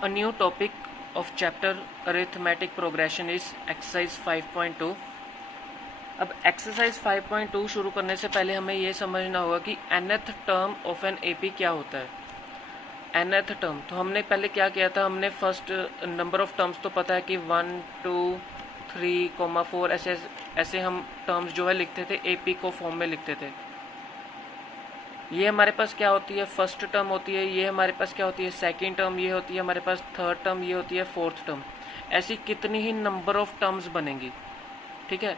A new topic of chapter arithmetic progression is exercise 5.2. अब exercise 5.2 शुरू करने से पहले हमें ये समझना होगा कि nth term of an AP क्या होता है। nth टर्म तो हमने पहले क्या किया था, हमने फर्स्ट नंबर ऑफ टर्म्स तो पता है कि 1 2 3 4 ऐसे हम टर्म्स जो है लिखते थे, एपी को फॉर्म में लिखते थे। ये हमारे पास क्या होती है, फर्स्ट टर्म होती है। ये हमारे पास क्या होती है, सेकंड टर्म। ये होती है हमारे पास थर्ड टर्म। ये होती है फोर्थ टर्म। ऐसी कितनी ही नंबर ऑफ टर्म्स बनेंगी, ठीक है,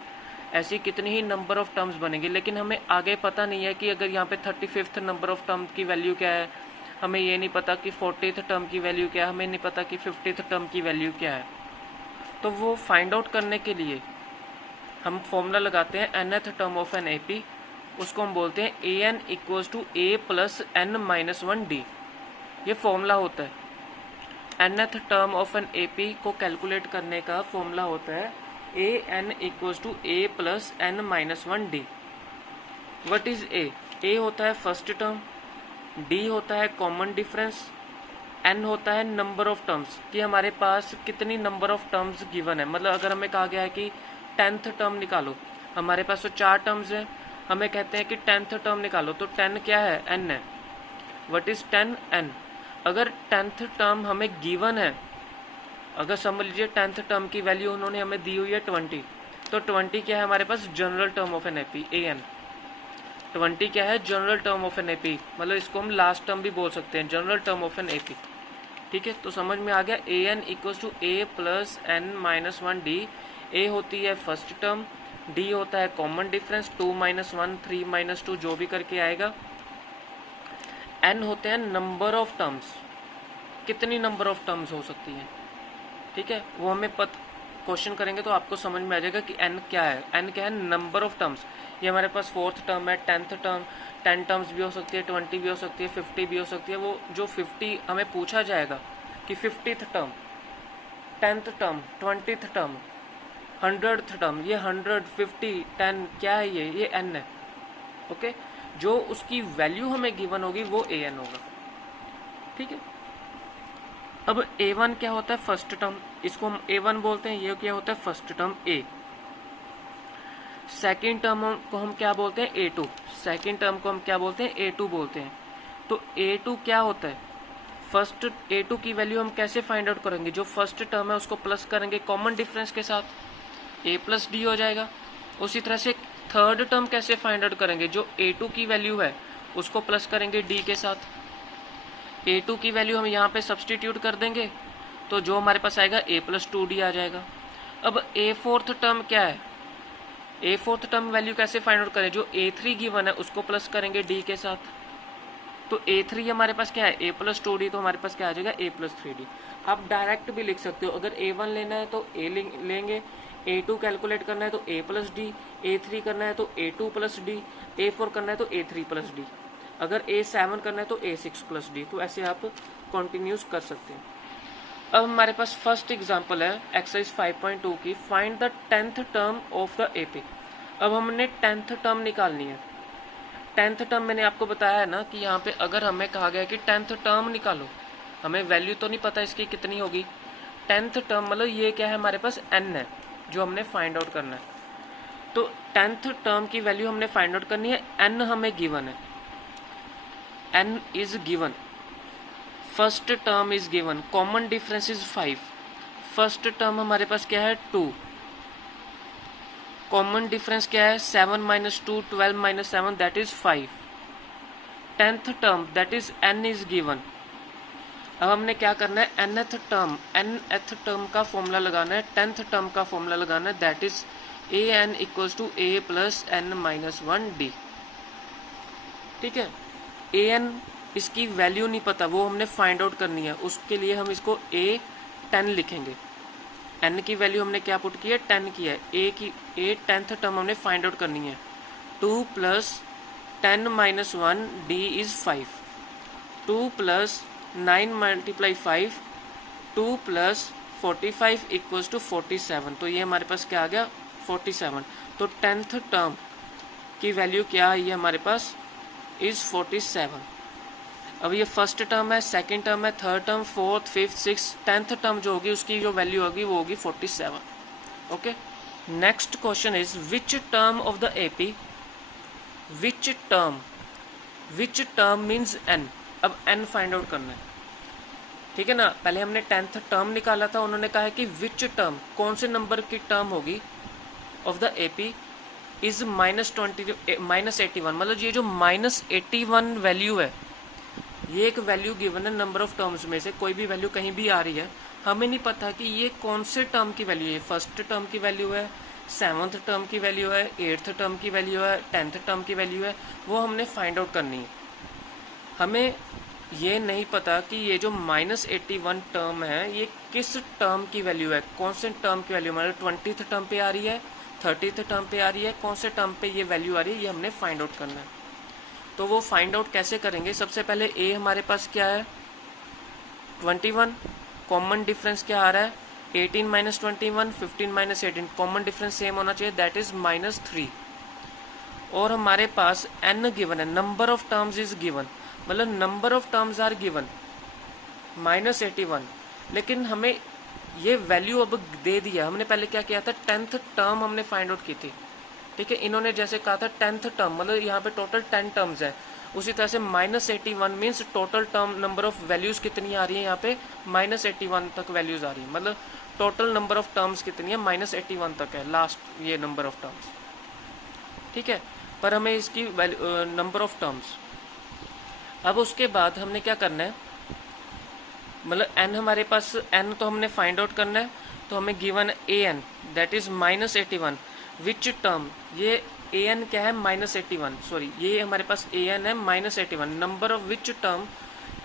ऐसी कितनी ही नंबर ऑफ टर्म्स बनेंगी। लेकिन हमें आगे पता नहीं है कि अगर यहाँ पे 35th नंबर ऑफ टर्म की वैल्यू क्या है, हमें ये नहीं पता कि 40th टर्म की वैल्यू क्या है, हमें नहीं पता कि 50th टर्म की वैल्यू क्या है। तो वो फाइंड आउट करने के लिए हम फॉर्मूला लगाते हैं nth term of an AP. उसको हम बोलते हैं A N equals to A plus N minus 1 D. ये फॉर्मूला होता है nth term of an AP को कैलकुलेट करने का फॉर्मूला होता है A N equals to A plus N minus 1 D. What is A? A होता है फर्स्ट टर्म, डी होता है कॉमन डिफरेंस, एन होता है नंबर ऑफ टर्म्स कि हमारे पास कितनी नंबर ऑफ टर्म्स गिवन है। मतलब अगर हमें कहा गया है कि 10th टर्म निकालो, हमारे पास तो 4 टर्म्स है, हमें कहते हैं कि 10th टर्म निकालो, तो 10 क्या है, n है। What is 10? n। अगर 10th टर्म हमें गिवन है, अगर समझ लीजिए 10th टर्म की वैल्यू उन्होंने हमें दी हुई है 20, तो 20 क्या है हमारे पास, general term of an AP, A N. 20 क्या है, general term of an AP, मतलब इसको हम लास्ट टर्म भी बोल सकते हैं, general term of an AP. ठीक है, तो समझ में आ गया। A N equals to A plus N minus 1 D. A होती है फर्स्ट टर्म, डी होता है कॉमन डिफरेंस, 2 माइनस 1 3 माइनस 2 जो भी करके आएगा। एन होते हैं नंबर ऑफ टर्म्स, कितनी नंबर ऑफ टर्म्स हो सकती है, ठीक है, वो हमें क्वेश्चन करेंगे तो आपको समझ में आ जाएगा कि एन क्या है। एन क्या है, नंबर ऑफ टर्म्स। ये हमारे पास फोर्थ टर्म है, 10th टर्म, 10 टर्म्स भी हो सकती है, 20 भी हो सकती है, 50 भी हो सकती है। वो जो 50 हमें पूछा जाएगा कि 50th term, 10th term, 20th term, 100th term, ये 100 50 10 क्या है, ये एन है। ओके, जो उसकी वैल्यू हमें गिवन होगी वो ए एन होगा, ठीक है। अब A1 क्या होता है, फर्स्ट टर्म, इसको हम A1 बोलते हैं। ये क्या होता है, first term A। Second term को हम क्या बोलते हैं, A2। सेकेंड टर्म को हम क्या बोलते हैं, A2 बोलते हैं। तो A2 क्या होता है, फर्स्ट A2 की वैल्यू हम कैसे फाइंड आउट करेंगे, जो फर्स्ट टर्म है उसको प्लस करेंगे कॉमन डिफरेंस के साथ, A प्लस डी हो जाएगा। उसी तरह से थर्ड टर्म कैसे फाइंड आउट करेंगे, जो A2 की वैल्यू है उसको प्लस करेंगे D के साथ। A2 की वैल्यू हम यहाँ पे सब्सटीट्यूट कर देंगे तो जो हमारे पास आएगा A प्लस 2D आ जाएगा। अब A फोर्थ टर्म क्या है, A फोर्थ टर्म वैल्यू कैसे फाइंड आउट करें, जो A3 गिवन है उसको प्लस करेंगे D के साथ। तो A3 हमारे पास क्या है, A प्लस 2D, तो हमारे पास क्या आ जाएगा, A प्लस 3D। आप डायरेक्ट भी लिख सकते हो, अगर A1 लेना है तो A लेंगे, A2 कैलकुलेट करना है तो A प्लस डी, A3 करना है तो A2 प्लस डी, A4 करना है तो A3 प्लस डी, अगर A7 करना है तो A6 प्लस डी। तो ऐसे आप कंटिन्यूस कर सकते हैं। अब हमारे पास फर्स्ट एग्जांपल है एक्सरसाइज 5.2 की, find the 10th term of the AP. अब हमने 10th टर्म निकालनी है। 10th टर्म मैंने आपको बताया है ना कि यहाँ पे अगर हमें कहा गया कि 10th टर्म निकालो, हमें वैल्यू तो नहीं पता इसकी कितनी होगी। 10th टर्म मतलब ये क्या है, हमारे पास n है जो हमने फाइंड आउट करना है। तो 10th टर्म की वैल्यू हमने फाइंड आउट करनी है, n हमें गिवन है, n is given, first term is given, common difference is 5। First term हमारे पास क्या है, 2, कॉमन डिफरेंस क्या है, 7 minus 2 12 minus 7 that is 5। 10th term that is n is given. अब हमने क्या करना है, nth टर्म का फॉर्मूला लगाना है, 10th टर्म का फॉर्मूला लगाना है, that is a N equals to A plus N minus 1 D. ठीक है, ए एन इसकी वैल्यू नहीं पता, वो हमने फाइंड आउट करनी है। उसके लिए हम इसको A10 लिखेंगे। n की वैल्यू हमने क्या पुट की है, 10 की है। A 10th टर्म हमने फाइंड आउट करनी है। 2 प्लस 10 माइनस 1 D इज 5। 2 प्लस 9 मल्टीप्लाई 5, 2 प्लस 45 इक्वल्स टू 47। तो ये हमारे पास क्या आ गया, 47। तो 10th टर्म की वैल्यू क्या है, ये हमारे पास इज 47। अब ये फर्स्ट टर्म है, सेकंड टर्म है, third term, fourth, fifth, six, 10th term जो होगी उसकी जो वैल्यू होगी वो होगी 47। Okay, next question is which term of the AP, which term means n। अब n फाइंड आउट करना है, ठीक है ना। पहले हमने 10th टर्म निकाला था, उन्होंने कहा है कि विच टर्म, कौन से नंबर की टर्म होगी ऑफ द एपी इज -81, मतलब ये जो -81 वैल्यू है, ये एक वैल्यू गिवन है नंबर ऑफ टर्म्स में से, कोई भी वैल्यू कहीं भी आ रही है, हमें नहीं पता कि ये कौन से टर्म की वैल्यू है, फर्स्ट टर्म की वैल्यू है, 7th टर्म की वैल्यू है, 8th टर्म की वैल्यू है, 10th टर्म की वैल्यू है, वो हमने फाइंड आउट करनी है। हमें ये नहीं पता कि ये जो -81 टर्म है ये किस टर्म की वैल्यू है, कौन से टर्म की वैल्यू, मतलब 20th टर्म पे आ रही है, 30th टर्म पे आ रही है, कौन से टर्म पे ये वैल्यू आ रही है, ये हमने फाइंड आउट करना है। तो वो फाइंड आउट कैसे करेंगे, सबसे पहले ए हमारे पास क्या है 21, कॉमन डिफरेंस क्या आ रहा है 18 - 21, 15 - 18, कॉमन डिफरेंस सेम होना चाहिए, दैट इज -3। और हमारे पास n गिवन है, number of terms is given, मतलब number of terms are given -81, लेकिन हमें ये वैल्यू अब दे दिया। हमने पहले क्या किया था, 10th टर्म हमने फाइंड आउट की थी, ठीक है। इन्होंने जैसे कहा था 10th टर्म, मतलब यहाँ पे टोटल 10 टर्म्स है, उसी तरह से -81 means total term number of values कितनी आ रही है, यहाँ पे -81 तक वैल्यूज आ रही है, मतलब टोटल नंबर ऑफ टर्म्स कितनी है -81 तक है लास्ट ये नंबर ऑफ टर्म्स, ठीक है। पर हमें इसकी नंबर ऑफ टर्म्स, अब उसके बाद हमने क्या करना है, मतलब n हमारे पास n तो हमने फाइंड आउट करना है, तो हमें given an that is -81, which term, ये an क्या है -81, सॉरी ये हमारे पास an है -81, number of which term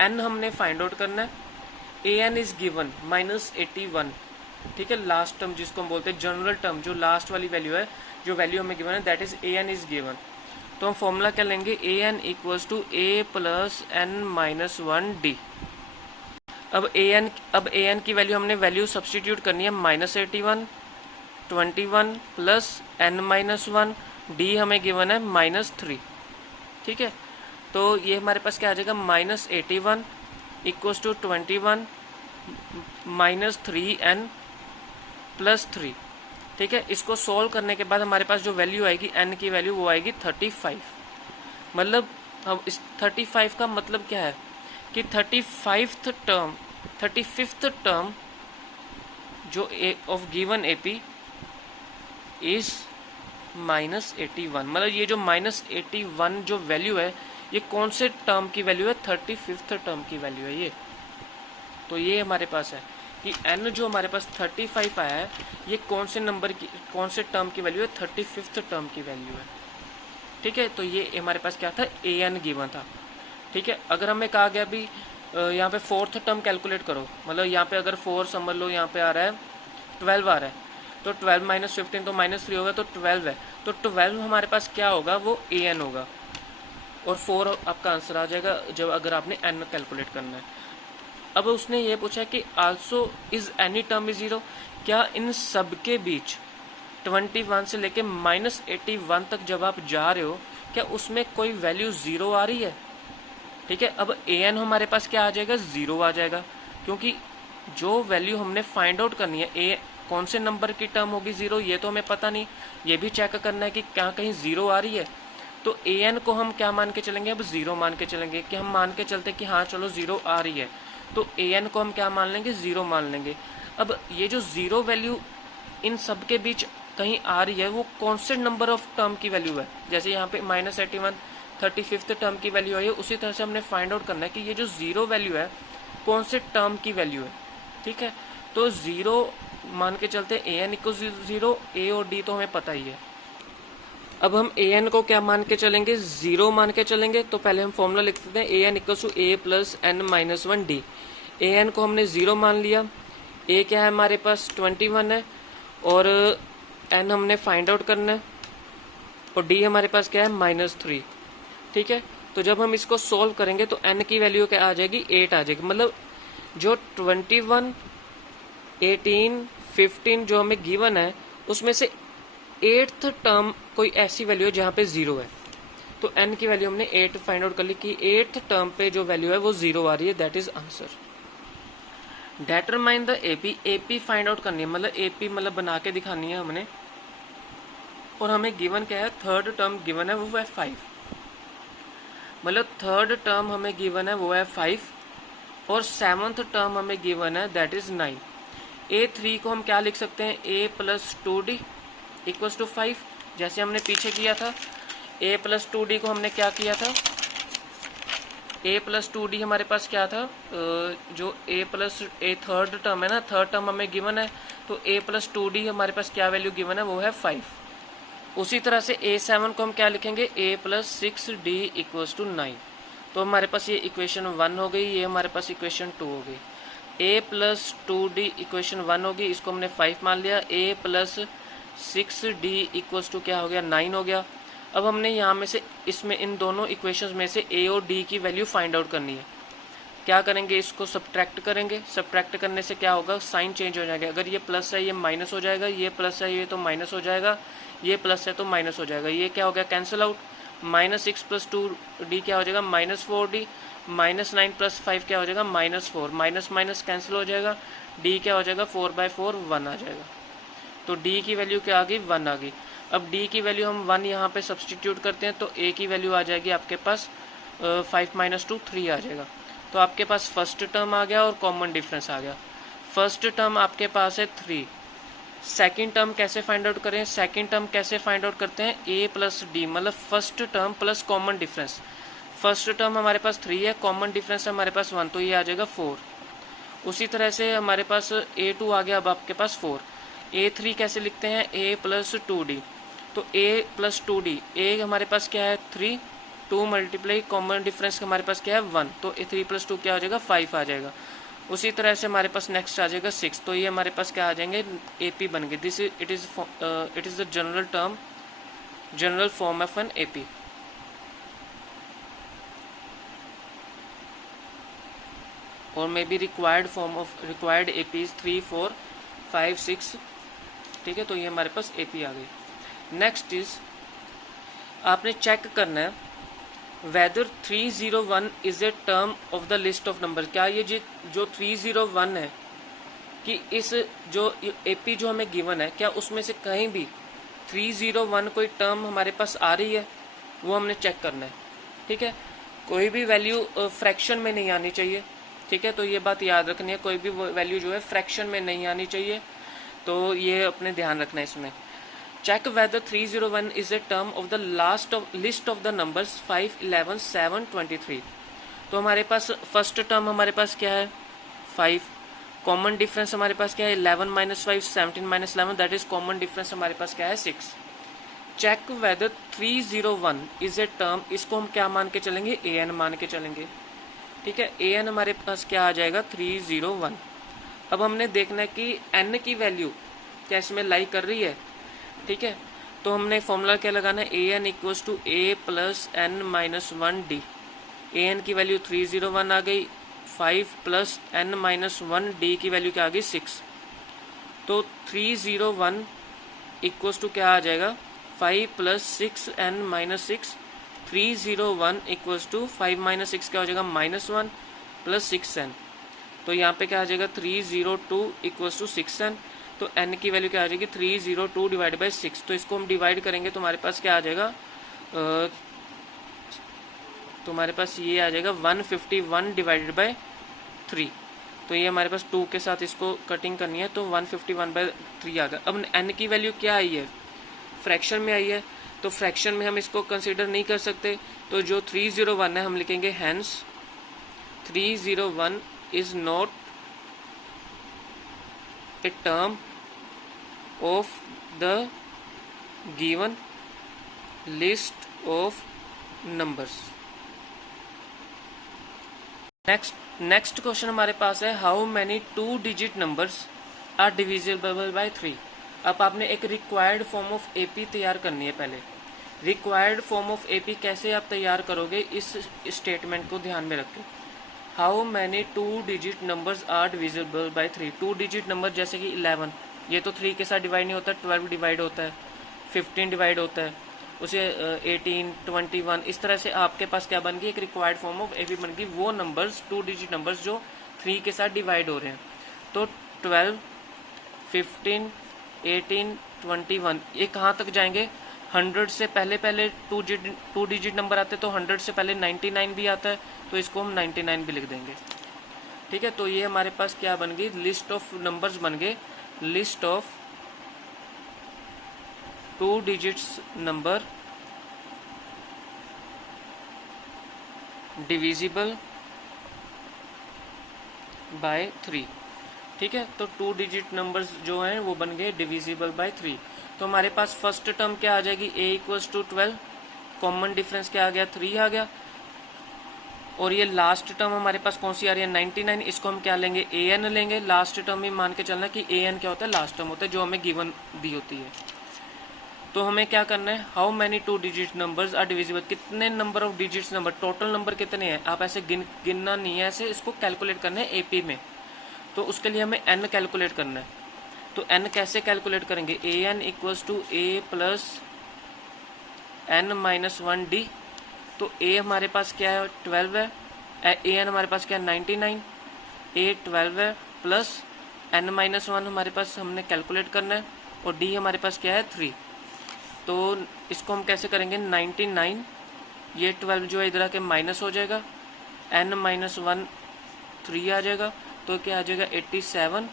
n हमने फाइंड आउट करना है। an इज गिवन -81, ठीक है, लास्ट टर्म जिसको हम बोलते हैं जनरल टर्म, जो लास्ट वाली वैल्यू है, जो वैल्यू हमें गिवन है that is an is given. तो हम फॉर्मूला क्या लेंगे, an equals to a plus n minus 1d। अब an की वैल्यू हमने वैल्यू सब्सटीट्यूट करनी है, -81, 21 प्लस n माइनस 1, d हमें गिवन है -3, ठीक है। तो ये हमारे पास क्या आ जाएगा, -81 इक्वल्स टू 21 -3n प्लस 3, ठीक है। इसको सॉल्व करने के बाद हमारे पास जो वैल्यू आएगी n की वैल्यू वो आएगी 35। मतलब हम इस 35 का मतलब क्या है कि 35th टर्म जो ऑफ गिवन एपी इज -81, मतलब ये जो -81 जो वैल्यू है ये कौन से टर्म की वैल्यू है, 35th टर्म की वैल्यू है ये। तो ये हमारे पास है कि n जो हमारे पास 35 आया है ये कौन से नंबर की, कौन से टर्म की वैल्यू है, 35th टर्म की वैल्यू है, ठीक है। तो ये हमारे पास क्या था, an गिवन था, ठीक है। अगर हमें कहा गया भी यहाँ पे 4th टर्म कैलकुलेट करो, मतलब यहाँ पे अगर 4 समझ लो, यहाँ पे आ रहा है 12 आ रहा है, तो 12 - 15 तो -3 होगा, तो 12 है, तो 12 हमारे पास क्या होगा, वो an होगा, और 4 आपका आंसर आ जाएगा जब अगर आपने n कैलकुलेट करना है। अब उसने ये पूछा कि also is any term is 0, क्या इन सब के बीच 21 से लेके -81 तक जब आप जा रहे हो क्या उसमें कोई वैल्यू 0 आ रही है, ठीक है। अब an हमारे पास क्या आ जाएगा, 0 आ जाएगा, क्योंकि जो वैल्यू हमने फाइंड आउट करनी है a कौन से नंबर की टर्म होगी 0, ये तो हमें पता नहीं, ये भी चेक करना है कि क्या कहीं 0 आ रही है। तो an को हम क्या मान के चलेंगे, अब 0 मान के चलेंगे, कि हम मान के चलते कि हाँ चलो 0 आ रही है, तो an को हम क्या मान लेंगे, 0 मान लेंगे। अब ये जो 0 वैल्यू इन सब के बीच कहीं आ रही है वो कौन से नंबर ऑफ टर्म की वैल्यू है, जैसे यहाँ पे -81 35th टर्म की वैल्यू आई है, उसी तरह से हमने फाइंड आउट करना है कि ये जो 0 वैल्यू है कौन से टर्म की वैल्यू है, ठीक है। तो 0 मान के चलते an इक्वल 0, a और d तो हमें पता ही है। अब हम an को क्या मान के चलेंगे, 0 मान के चलेंगे, तो पहले हम फॉर्मूला लिख देते हैं an equal to a plus n minus 1d। an को हमने 0 मान लिया, a क्या है हमारे पास 21 है, और n हमने फाइंड आउट करना है, और d हमारे पास क्या है -3, ठीक है। तो जब हम इसको सॉल्व करेंगे तो n की वैल्यू क्या आ जाएगी, 8 आ जाएगी, मतलब जो 21 18 15 जो हमें गिवन है उसमें से 8th टर्म कोई ऐसी वैल्यू है जहाँ पे 0 है, तो n की वैल्यू हमने 8 फाइंड आउट कर ली कि 8th टर्म पे जो वैल्यू है वो 0 आ रही है, that is answer. Determine the AP, AP find out करनी है, मतलब एपी मतलब बना के दिखानी है हमने, और हमें गिवन क्या है, थर्ड टर्म गिवन है वो है 5, मतलब थर्ड टर्म हमें गिवन है वो है 5 और 7th टर्म हमें गिवन है दैट इज 9। A3 को हम क्या लिख सकते हैं, a plus 2d equals to 5, जैसे हमने पीछे किया था। a प्लस 2d को हमने क्या किया था, a प्लस 2d हमारे पास क्या था, जो a plus a third term है ना, थर्ड टर्म हमें गिवन है, तो a प्लस 2d हमारे पास क्या वैल्यू गिवन है वो है 5। उसी तरह से A7 को हम क्या लिखेंगे, a plus 6d equals to 9। तो हमारे पास ये इक्वेशन 1 हो गई, ये हमारे पास इक्वेशन 2 हो गई। a प्लस 2d इक्वेशन 1 होगी, इसको हमने 5 मान लिया। a plus 6d equals to क्या हो गया, 9 हो गया। अब हमने यहाँ में से इसमें इन दोनों इक्वेशंस में से a और d की वैल्यू फाइंड आउट करनी है। क्या करेंगे, इसको सब्ट्रैक्ट करेंगे, सब्ट्रैक्ट करने से क्या होगा, साइन चेंज हो जाएगा। अगर ये प्लस है ये माइनस हो जाएगा, ये प्लस है ये तो माइनस हो जाएगा, ये प्लस है तो माइनस हो जाएगा। ये क्या हो गया, कैंसिल आउट। -6 प्लस 2d क्या हो जाएगा, -4d। -9 प्लस 5 क्या हो जाएगा, -4। माइनस माइनस कैंसिल हो जाएगा, d क्या हो जाएगा, 4/4 1 आ जाएगा। तो d की वैल्यू क्या आ गई, 1 आ गई। अब d की वैल्यू हम 1 यहाँ पे सब्सटीट्यूट करते हैं तो a की वैल्यू आ जाएगी आपके पास 5 - 2 3 आ जाएगा। तो आपके पास फर्स्ट टर्म आ गया और कॉमन डिफरेंस आ गया। फर्स्ट टर्म आपके पास है 3। सेकेंड टर्म कैसे फाइंड आउट करें, सेकेंड टर्म कैसे फाइंड आउट करते हैं, a प्लस डी, मतलब first term plus common difference. First term हमारे पास 3 है, कॉमन डिफरेंस हमारे पास 1, तो ये आ जाएगा 4। उसी तरह से हमारे पास a2 आ गया, अब आपके पास 4। a3 कैसे लिखते हैं, a प्लस 2d, तो a प्लस 2d, a हमारे पास क्या है 3, 2 मल्टीप्लाई कॉमन डिफरेंस हमारे पास क्या है 1, तो 3 प्लस 2 क्या हो जाएगा 5 आ जाएगा। उसी तरह से हमारे पास नेक्स्ट आ जाएगा 6, तो ये हमारे पास क्या आ जाएंगे, AP बन गए। This it is the general term, general form of an AP। और may be required form of required AP is 3, 4, 5, 6, ठीक है। तो ये हमारे पास AP आ गई। नेक्स्ट इज आपने चेक करना है whether 301 is a term of the list of number. क्या ये जो 301 है कि इस जो AP जो हमें गिवन है, क्या उसमें से कहीं भी 301 कोई टर्म हमारे पास आ रही है, वो हमने चेक करना है, ठीक है। कोई भी वैल्यू फ्रैक्शन में नहीं आनी चाहिए, ठीक है। तो ये बात याद रखनी है, कोई भी वैल्यू जो है फ्रैक्शन में नहीं आनी चाहिए, तो ये अपने ध्यान रखना है इसमें। Check whether 301 is a term of the last of list of the numbers 5, 11, 7, 23। तो हमारे पास फर्स्ट टर्म हमारे पास क्या है 5, कॉमन डिफरेंस हमारे पास क्या है 11 - 5, 17 - 11, दैट इज कॉमन डिफरेंस हमारे पास क्या है 6। Check whether 301 is a term, इसको हम क्या मान के चलेंगे, an मान के चलेंगे, ठीक है। an हमारे पास क्या आ जाएगा 301। अब हमने देखना है कि n की वैल्यू क्या इसमें लाई कर रही है, ठीक है। तो हमने फॉर्मूला क्या लगाना है, an equals to a plus n minus 1d। an की वैल्यू 301 आ गई, 5 प्लस n माइनस 1d की वैल्यू क्या आ गई 6। तो 301 इक्वल्स टू क्या आ जाएगा 5 plus 6n minus 6। 301 equals to 5 minus 6 क्या हो जाएगा -1 प्लस 6n। तो यहाँ पे क्या आ जाएगा 302 इक्वल्स टू 6n। तो n की वैल्यू क्या आ जाएगी 302 डिवाइड बाई 6। तो इसको हम डिवाइड करेंगे तो हमारे पास क्या आ जाएगा, तो हमारे पास ये आ जाएगा 151 डिवाइडेड बाई 3। तो ये हमारे पास 2 के साथ इसको कटिंग करनी है, तो 151/3 आ गया। अब n की वैल्यू क्या आई है, फ्रैक्शन में आई है, तो फ्रैक्शन में हम इसको कंसीडर नहीं कर सकते। तो जो 301 है हम लिखेंगे hence 301 is not a term of the given list of numbers। Next question हमारे पास है how many 2 digit numbers are divisible by 3। अब आपने एक रिक्वायर्ड फॉर्म ऑफ AP तैयार करनी है। पहले रिक्वायर्ड फॉर्म ऑफ AP कैसे आप तैयार करोगे, इस स्टेटमेंट को ध्यान में रखें। How many 2 digit numbers are divisible by 3। 2 digit number जैसे कि 11, ये तो 3 के साथ डिवाइड नहीं होता, 12 डिवाइड होता है, 15 डिवाइड होता है, उसे 18, 21 इस तरह से आपके पास क्या बन गई, एक रिक्वायर्ड फॉर्म ऑफ एपी बन गई, वो नंबर्स 2 डिजिट नंबर्स जो 3 के साथ डिवाइड हो रहे हैं। तो 12, 15, 18, 21 ये कहाँ तक जाएंगे, 100 से पहले पहले 2 डिजिट नंबर आते हैं, तो 100 से पहले 99 भी आता है, तो इसको हम 99 भी लिख देंगे। ठीक है, तो ये हमारे पास क्या बन गई, लिस्ट ऑफ नंबर्स बन गए, list of 2 digits number divisible by 3। ठीक है, तो 2 डिजिट नंबर्स जो हैं वो बन गए डिविजिबल बाय 3। तो हमारे पास फर्स्ट टर्म क्या आ जाएगी, a equals to 12, common difference क्या आ गया, 3 आ गया, और ये लास्ट टर्म हमारे पास कौन सी आ रही है, 99, इसको हम क्या लेंगे, an लेंगे। लास्ट टर्म में मान के चलना कि an क्या होता है, लास्ट टर्म होता है जो हमें गिवन दी होती है। तो हमें क्या करना है, how many 2 digit numbers are divisible, कितने number of digits number, total number कितने हैं, आप ऐसे गिनना नहीं है, ऐसे इसको कैलकुलेट करना है एपी में। तो उसके लिए हमें n कैलकुलेट करना है। तो n कैसे कैलकुलेट करेंगे, an equals to a plus n minus 1d। तो a हमारे पास क्या है, 12 है, an हमारे पास क्या है, 99, a 12 है, प्लस n माइनस 1 हमारे पास हमने कैलकुलेट करना है, और d हमारे पास क्या है, 3। तो इसको हम कैसे करेंगे, 99, ये 12 जो है इधर आके माइनस हो जाएगा, n माइनस 1 3 आ जाएगा, तो क्या आ जाएगा 87,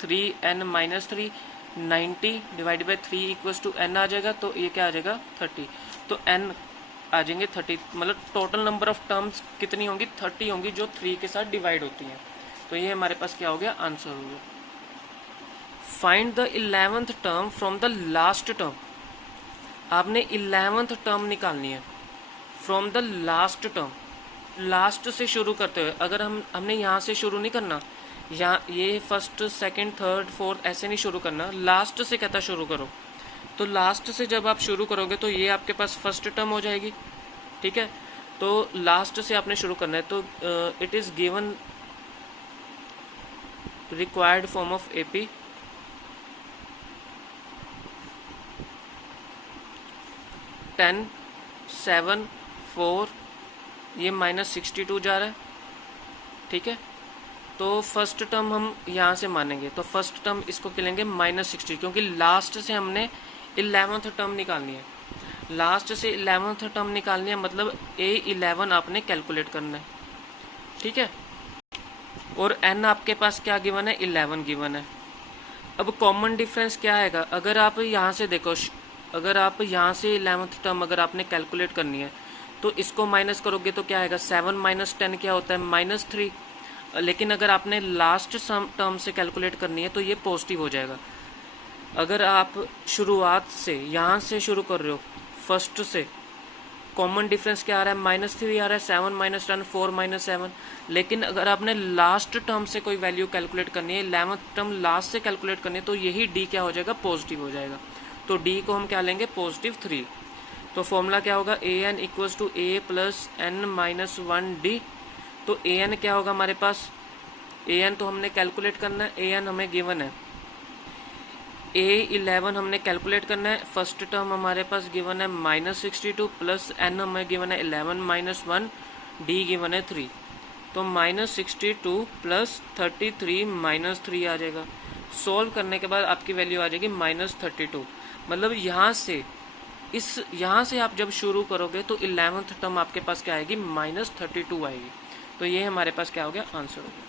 3n minus 3, 90 divide by 3 equals to n आ जाएगा, तो ये क्या आ जाएगा 30। तो n आ जाएंगे 30, मतलब टोटल नंबर ऑफ टर्म्स कितनी होंगी, 30 होंगी जो 3 के साथ डिवाइड होती हैं। तो ये हमारे पास क्या हो गया, आंसर हो गया। Find the 11th term from the last term, आपने 11th टर्म निकालनी है from the last term, last से शुरू करते हुए। अगर हमने यहाँ से शुरू नहीं करना, यहाँ ये फर्स्ट सेकंड थर्ड फोर्थ ऐसे नहीं शुरू करना, लास्ट से कहता शुरू करो। तो लास्ट से जब आप शुरू करोगे तो ये आपके पास फर्स्ट टर्म हो जाएगी। ठीक है, तो लास्ट से आपने शुरू करना है। तो it is given required form of AP, 10, 7, 4, ये -62 जा रहा है। ठीक है, तो फर्स्ट टर्म हम यहाँ से मानेंगे, तो फर्स्ट टर्म इसको खेलेंगे -60, क्योंकि लास्ट से हमने 11th टर्म निकालनी है। लास्ट से 11th टर्म निकालनी है, मतलब A11 आपने कैलकुलेट करना है। ठीक है, और n आपके पास क्या गिवन है, 11 गिवन है। अब कॉमन डिफरेंस क्या आएगा, अगर आप यहाँ से देखो, अगर आप यहाँ से 11th टर्म अगर आपने कैलकुलेट करनी है तो इसको माइनस करोगे तो क्या आएगा, 7 माइनस 10 क्या होता है, -3। लेकिन अगर आपने लास्ट टर्म से कैलकुलेट करनी है तो ये पॉजिटिव हो जाएगा। अगर आप शुरुआत से यहाँ से शुरू कर रहे हो, फर्स्ट से, कॉमन डिफरेंस क्या आ रहा है, -3 आ रहा है, 7 माइनस 10, 4 माइनस 7। लेकिन अगर आपने लास्ट टर्म से कोई वैल्यू कैलकुलेट करनी है, 11th टर्म लास्ट से कैलकुलेट करनी है, तो यही डी क्या हो जाएगा, पॉजिटिव हो जाएगा। तो डी को हम क्या लेंगे, +3। तो फॉर्मूला क्या होगा, an equals to a plus n minus 1d। तो an क्या होगा हमारे पास, an तो हमने कैलकुलेट करना है, an हमें गिवन है, A11 हमने कैलकुलेट करना है। फर्स्ट टर्म हमारे पास गिवन है -62 प्लस n हमें गिवन है 11 माइनस 1, d गिवन है 3। तो -62 प्लस 33 -3 आ जाएगा। सॉल्व करने के बाद आपकी वैल्यू आ जाएगी -32। मतलब यहाँ से आप जब शुरू करोगे तो 11th टर्म आपके पास क्या आएगी, -32 आएगी। तो ये हमारे पास क्या हो गया, आंसर हो गया।